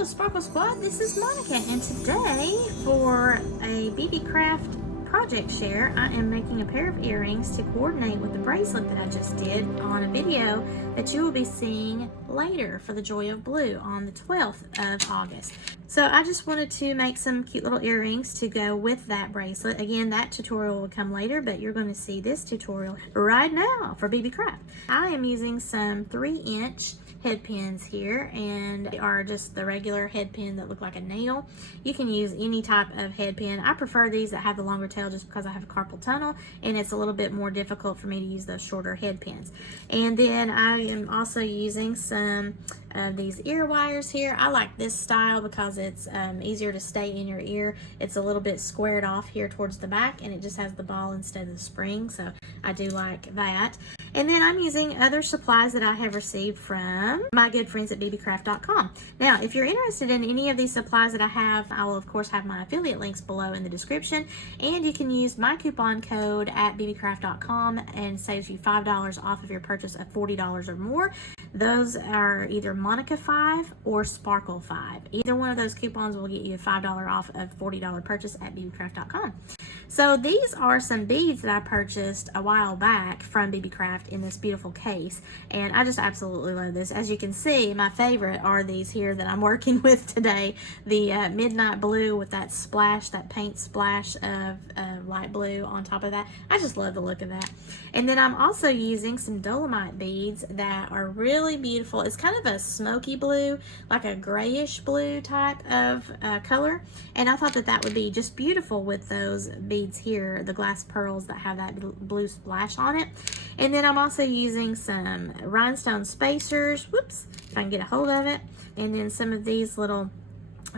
Hello Sparkle Squad, this is Monica, and today for a Beebeecraft project share I am making a pair of earrings to coordinate with the bracelet that I just did on a video that you will be seeing later for the Joy of Blue on the 12th of August. So I just wanted to make some cute little earrings to go with that bracelet. Again, that tutorial will come later, but you're going to see this tutorial right now for Beebeecraft. I am using some 3-inch head pins here, and they are just the regular head pin that look like a nail. You can use any type of head pin. I prefer these that have the longer tail just because I have a carpal tunnel and it's a little bit more difficult for me to use those shorter head pins. And then I am also using some of these ear wires here. I like this style because it's easier to stay in your ear. It's a little bit squared off here towards the back, and it just has the ball instead of the spring, so I do like that. And then I'm using other supplies that I have received from my good friends at Beebeecraft.com. Now, if you're interested in any of these supplies that I have, I will of course have my affiliate links below in the description, and you can use my coupon code at Beebeecraft.com and saves you $5 off of your purchase of $40 or more. Those are either Monica 5 or Sparkle 5. Either one of those coupons will get you a $5 off of $40 purchase at Beebeecraft.com. So these are some beads that I purchased a while back from Beebeecraft in this beautiful case, and I just absolutely love this. As you can see, my favorite are these here that I'm working with today, the midnight blue with that splash, that paint splash of light blue on top of that. I just love the look of that. And then I'm also using some Dolomite beads that are really beautiful. It's kind of a smoky blue, like a grayish blue type of color, and I thought that that would be just beautiful with those beads here, the glass pearls that have that blue splash on it. And then I'm also using some rhinestone spacers, whoops, if I can get a hold of it, and then some of these little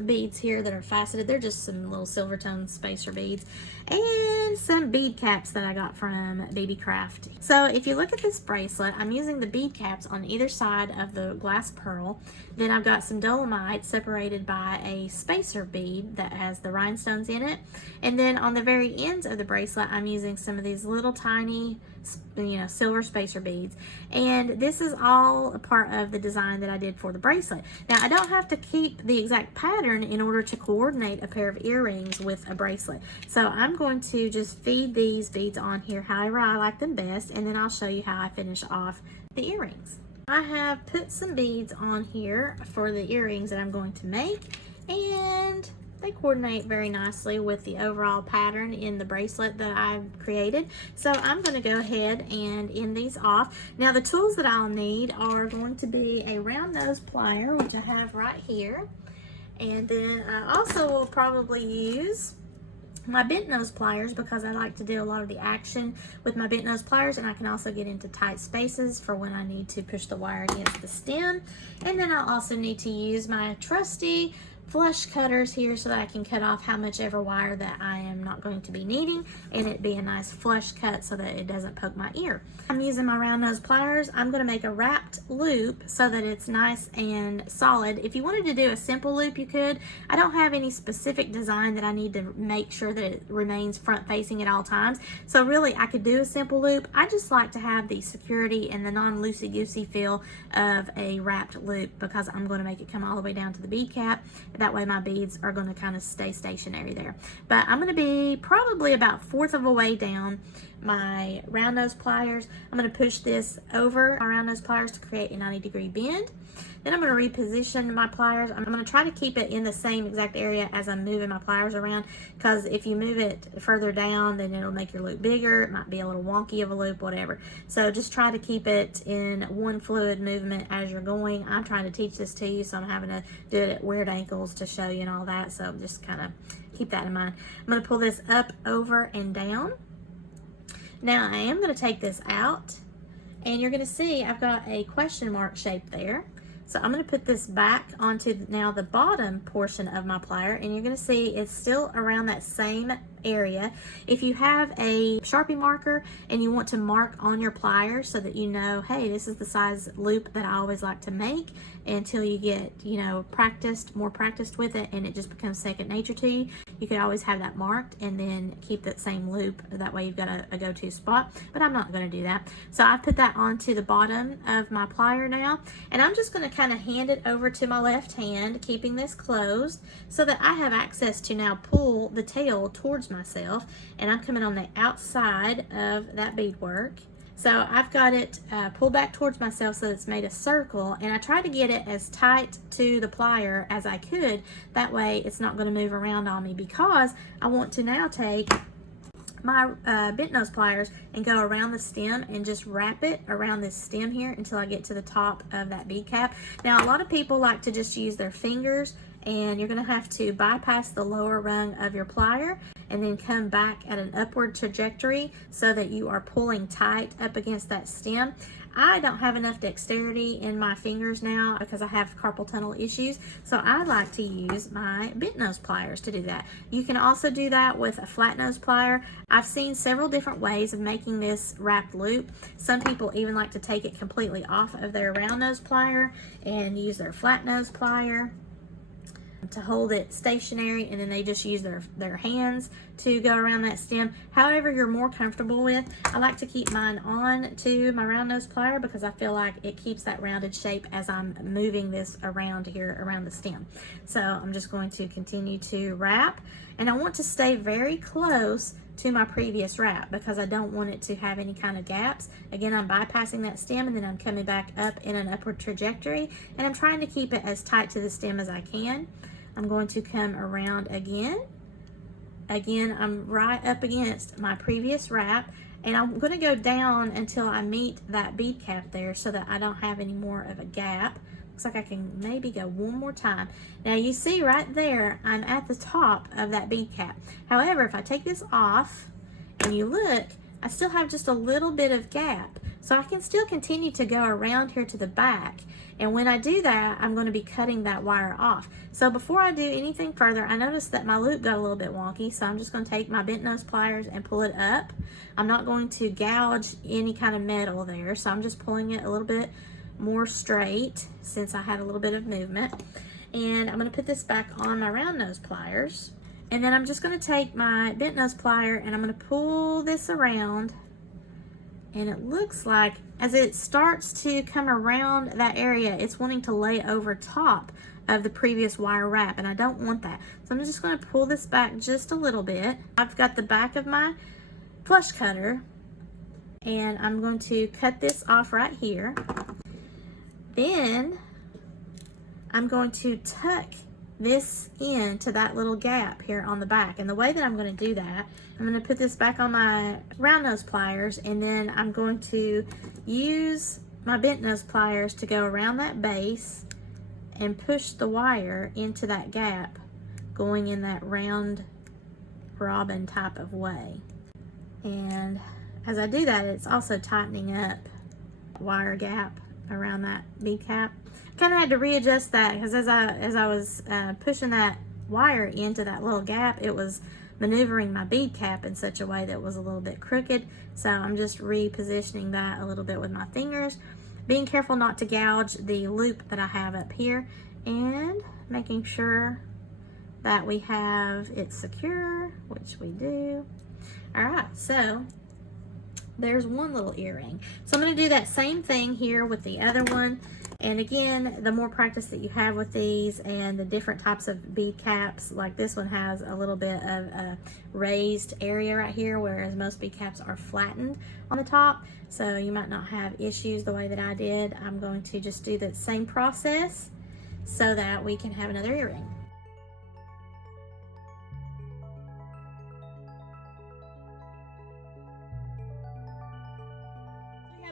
beads here that are faceted. They're just some little silver tone spacer beads, and some bead caps that I got from Beebeecraft. So if you look at this bracelet, I'm using the bead caps on either side of the glass pearl. Then I've got some Dolomite separated by a spacer bead that has the rhinestones in it, and then on the very ends of the bracelet I'm using some of these little tiny silver spacer beads, and this is all a part of the design that I did for the bracelet. Now I don't have to keep the exact pattern in order to coordinate a pair of earrings with a bracelet, so I'm going to just feed these beads on here however I like them best, and then I'll show you how I finish off the earrings. I have put some beads on here for the earrings that I'm going to make, and they coordinate very nicely with the overall pattern in the bracelet that I've created. So I'm going to go ahead and end these off. Now the tools that I'll need are going to be a round nose plier, which I have right here. And then I also will probably use my bent nose pliers because I like to do a lot of the action with my bent nose pliers, and I can also get into tight spaces for when I need to push the wire against the stem. And then I'll also need to use my trusty flush cutters here so that I can cut off how much ever wire that I am not going to be needing, and it be a nice flush cut so that it doesn't poke my ear. I'm using my round nose pliers. I'm going to make a wrapped loop so that it's nice and solid. If you wanted to do a simple loop, you could. I don't have any specific design that I need to make sure that it remains front facing at all times, so really I could do a simple loop. I just like to have the security and the non-loosey-goosey feel of a wrapped loop because I'm going to make it come all the way down to the bead cap. That way my beads are going to kind of stay stationary there. But I'm going to be probably about 1/4 of a way down my round nose pliers. I'm going to push this over my round nose pliers to create a 90-degree bend. Then I'm going to reposition my pliers. I'm going to try to keep it in the same exact area as I'm moving my pliers around, because if you move it further down, then it'll make your loop bigger. It might be a little wonky of a loop, whatever. So just try to keep it in one fluid movement as you're going. I'm trying to teach this to you, so I'm having to do it at weird ankles to show you and all that. So just kind of keep that in mind. I'm going to pull this up, over, and down. Now I am going to take this out, and you're going to see I've got a question mark shape there. So I'm going to put this back onto now the bottom portion of my plier, and you're going to see it's still around that same area. If you have a Sharpie marker and you want to mark on your pliers so that you know, hey, this is the size loop that I always like to make, until you get, you know, more practiced with it, and it just becomes second nature to you. You could always have that marked and then keep that same loop. That way you've got a go-to spot, but I'm not going to do that. So I put that onto the bottom of my plier now, and I'm just going to kind of hand it over to my left hand, keeping this closed so that I have access to now pull the tail towards myself, and I'm coming on the outside of that beadwork. So I've got it pulled back towards myself so it's made a circle, and I try to get it as tight to the plier as I could. That way it's not going to move around on me, because I want to now take my bent nose pliers and go around the stem and just wrap it around this stem here until I get to the top of that bead cap. Now, a lot of people like to just use their fingers, and you're going to have to bypass the lower rung of your plier and then come back at an upward trajectory so that you are pulling tight up against that stem. I don't have enough dexterity in my fingers now because I have carpal tunnel issues, so I like to use my bent nose pliers to do that. You can also do that with a flat nose plier. I've seen several different ways of making this wrapped loop. Some people even like to take it completely off of their round nose plier and use their flat nose plier to hold it stationary, and then they just use their hands to go around that stem. However you're more comfortable with. I like to keep mine on to my round nose plier because I feel like it keeps that rounded shape as I'm moving this around here around the stem. So I'm just going to continue to wrap, and I want to stay very close to my previous wrap because I don't want it to have any kind of gaps. Again, I'm bypassing that stem, and then I'm coming back up in an upward trajectory, and I'm trying to keep it as tight to the stem as I can. I'm going to come around again. Again, I'm right up against my previous wrap, and I'm going to go down until I meet that bead cap there so that I don't have any more of a gap. Looks like I can maybe go one more time. Now you see right there, I'm at the top of that bead cap. However, if I take this off and you look, I still have just a little bit of gap. So I can still continue to go around here to the back. And when I do that, I'm going to be cutting that wire off. So before I do anything further, I noticed that my loop got a little bit wonky. So I'm just going to take my bent nose pliers and pull it up. I'm not going to gouge any kind of metal there. So I'm just pulling it a little bit more straight since I had a little bit of movement. And I'm going to put this back on my round nose pliers. And then I'm just going to take my bent nose plier and I'm going to pull this around. And it looks like as it starts to come around that area, it's wanting to lay over top of the previous wire wrap, and I don't want that. So I'm just going to pull this back just a little bit. I've got the back of my flush cutter, and I'm going to cut this off right here. Then I'm going to tuck this into that little gap here on the back. And the way that I'm going to do that, I'm going to put this back on my round nose pliers, and then I'm going to use my bent nose pliers to go around that base and push the wire into that gap, going in that round robin type of way. And as I do that, it's also tightening up wire gap around that bead cap. Kind of had to readjust that because as I was pushing that wire into that little gap, it was maneuvering my bead cap in such a way that was a little bit crooked. So I'm just repositioning that a little bit with my fingers, being careful not to gouge the loop that I have up here, and making sure that we have it secure, which we do. All right, so there's one little earring. So I'm going to do that same thing here with the other one. And again, the more practice that you have with these and the different types of bead caps, like this one has a little bit of a raised area right here, whereas most bead caps are flattened on the top. So you might not have issues the way that I did. I'm going to just do the same process so that we can have another earring.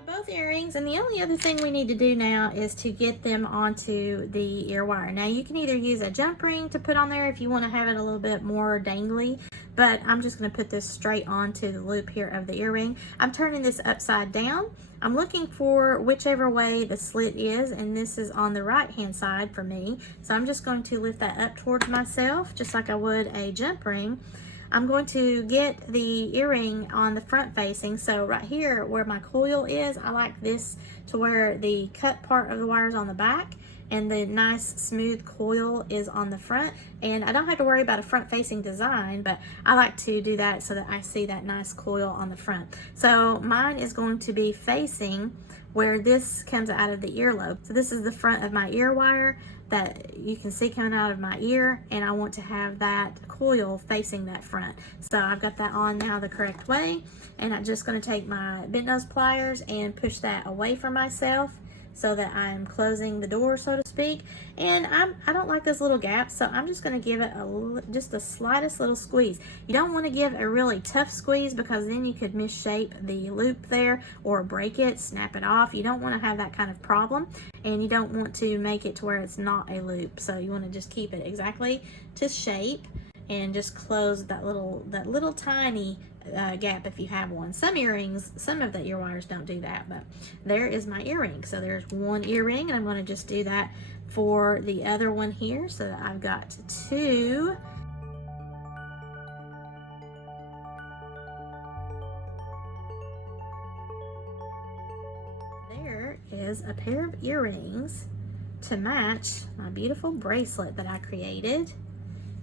Both earrings, and the only other thing we need to do now is to get them onto the ear wire. Now you can either use a jump ring to put on there if you want to have it a little bit more dangly, but I'm just going to put this straight onto the loop here of the earring. I'm turning this upside down. I'm looking for whichever way the slit is, and this is on the right hand side for me. So I'm just going to lift that up towards myself just like I would a jump ring. I'm going to get the earring on the front facing. So right here where my coil is, I like this to where the cut part of the wire is on the back and the nice smooth coil is on the front, and I don't have to worry about a front facing design, but I like to do that so that I see that nice coil on the front. So mine is going to be facing where this comes out of the earlobe. So this is the front of my ear wire that you can see coming out of my ear, and I want to have that coil facing that front. So I've got that on now the correct way, and I'm just going to take my bent nose pliers and push that away from myself so that I'm closing the door, so to speak. And I don't like those little gaps, so I'm just going to give it just the slightest little squeeze. You don't want to give a really tough squeeze because then you could misshape the loop there or break it, snap it off. You don't want to have that kind of problem, and you don't want to make it to where it's not a loop. So you want to just keep it exactly to shape and just close that little tiny gap if you have one. Some earrings, some of the ear wires don't do that, but there is my earring. So there's one earring, and I'm going to just do that for the other one here, so that I've got two. There is a pair of earrings to match my beautiful bracelet that I created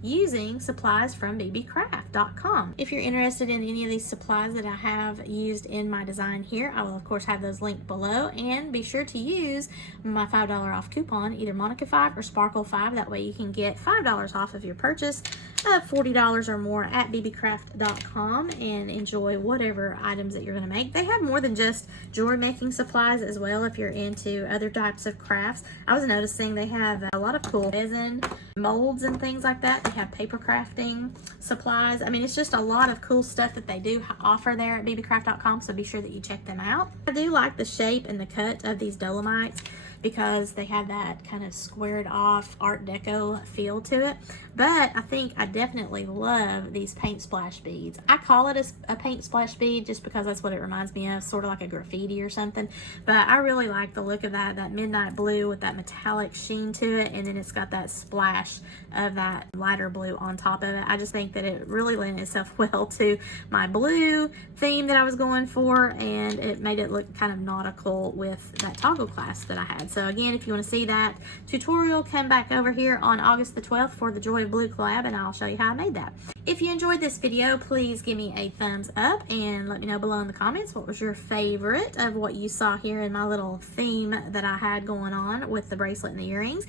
using supplies from Beebeecraft.com. If you're interested in any of these supplies that I have used in my design here, I will of course have those linked below, and be sure to use my $5 off coupon, either Monica5 or Sparkle5. That way you can get $5 off of your purchase of $40 or more at Beebeecraft.com and enjoy whatever items that you're going to make. They have more than just jewelry making supplies as well if you're into other types of crafts. I was noticing they have a lot of cool resin molds and things like that. They have paper crafting supplies. I mean, it's just a lot of cool stuff that they do offer there at Beebeecraft.com, so be sure that you check them out. I do like the shape and the cut of these Dolomites because they have that kind of squared off Art Deco feel to it. But I think I definitely love these paint splash beads. I call it a paint splash bead just because that's what it reminds me of, sort of like a graffiti or something. But I really like the look of that midnight blue with that metallic sheen to it, and then it's got that splash of that lighter blue on top of it. I just think that it really lent itself well to my blue theme that I was going for, and it made it look kind of nautical with that toggle clasp that I had. So again, if you want to see that tutorial, come back over here on August the 12th for the Joy of Blue collab, and I'll show you how I made that. If you enjoyed this video, please give me a thumbs up and let me know below in the comments what was your favorite of what you saw here in my little theme that I had going on with the bracelet and the earrings.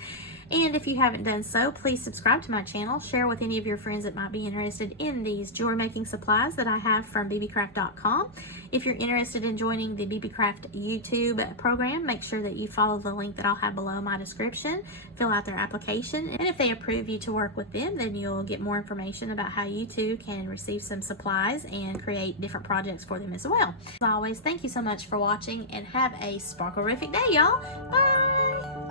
And if you haven't done so, please subscribe to my channel. Share with any of your friends that might be interested in these jewelry making supplies that I have from Beebeecraft.com. If you're interested in joining the Beebeecraft YouTube program, make sure that you follow the link that I'll have below my description. Fill out their application, and if they approve you to work with them, then you'll get more information about how you too can receive some supplies and create different projects for them as well. As always, thank you so much for watching, and have a sparkle-rific day, y'all. Bye!